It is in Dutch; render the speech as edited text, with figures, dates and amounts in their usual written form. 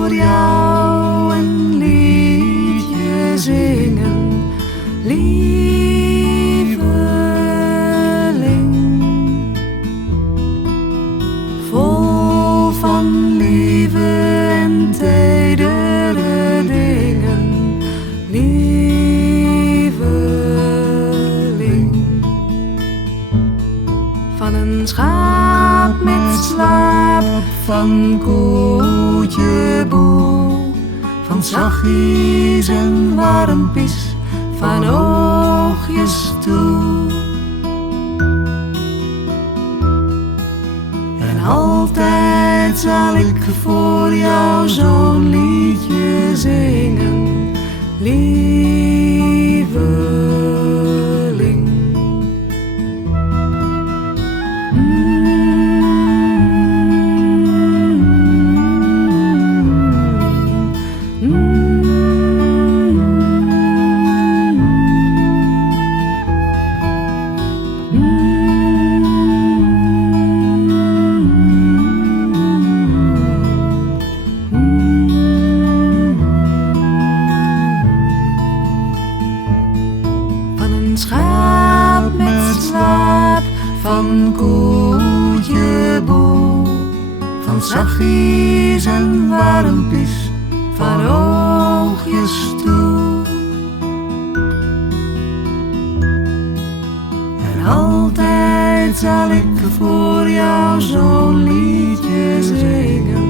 voor jou een liedje zingen, lieveling. Vol van lieve en tedere dingen, lieveling. Van een schaap met slaap, van koetje boe, van zachtjes een warm pis, van oogjes toe. En altijd zal ik voor jou zo'n liedje zingen, lieveling. Een schaap met slaap, van koetje boe, van zachtjes een warm pis, van oogjes toe. En altijd zal ik voor jou zo'n liedje zingen,